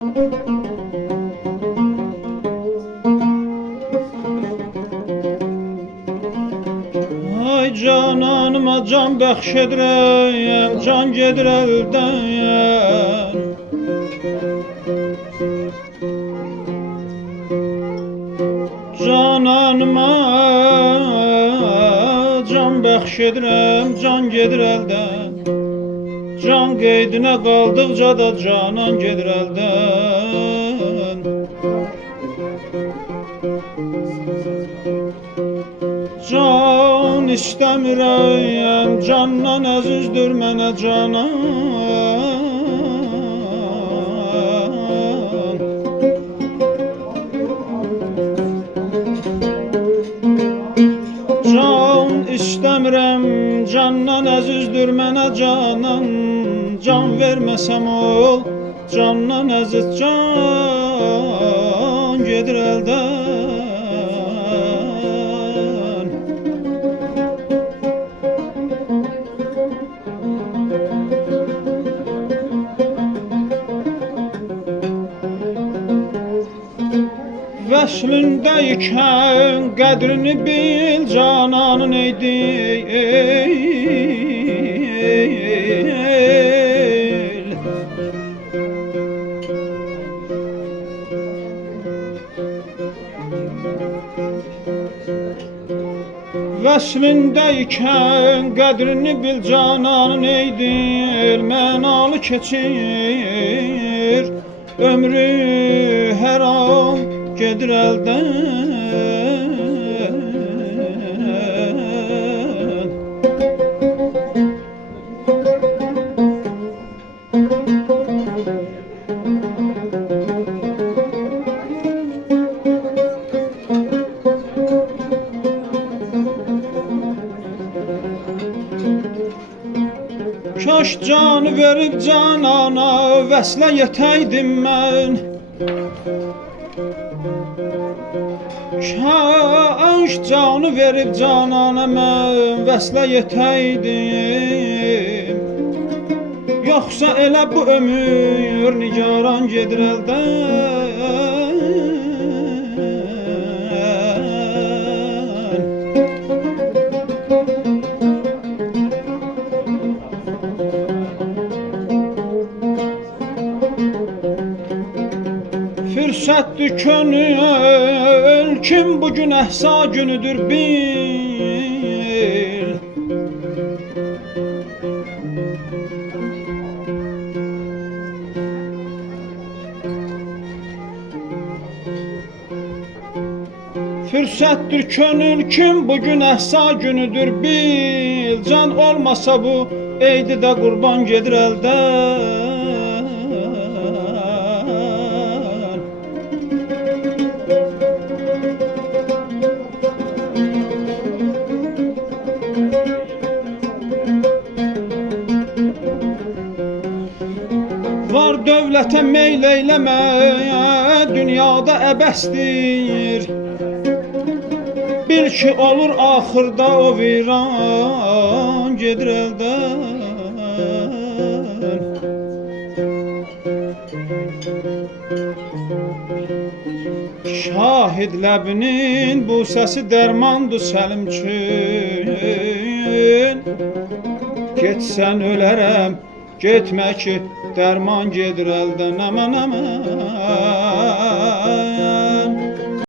Ay cananıma can bəxş edirəm, can gedir əldən. Cananıma can bəxş edirəm, can gedir əldən. Can qeydinə qaldıqca da canan gedir əldən. Can istəmirəm, candan əzizdir mənə canan. Can istəmirəm, candan əzizdir mənə canan. Can verməsəm ol, candan əziz can gedir əldən. Vəslindəykən qədrini bil, cananın eyl. Vəslindəykən qədrini bil, cananın eyl. Mənalı keçir ömrü hər an gedir əldən. Kaş canı verib canana vəslə yetəydim mən. Kaş canı verib canana mən vəslə yetəydim. Yoxsa elə bu ömür nigaran gedir əldən. Fürsətdir könül, kim bugün əhsa günüdür bil. Fürsətdir könül, kim bugün əhsa günüdür bil. Can olmasa bu eydi də qurban gedir əldən. Var dövlətə meyl eyləmə, dünyada əbəsdir. Bil ki olur axırda o viran gedir əldən. Şahid ləbinin bu səsi dərmandır səlim üçün. Getsən ölərəm, getmə ki dərman gedir əldən. Aman aman.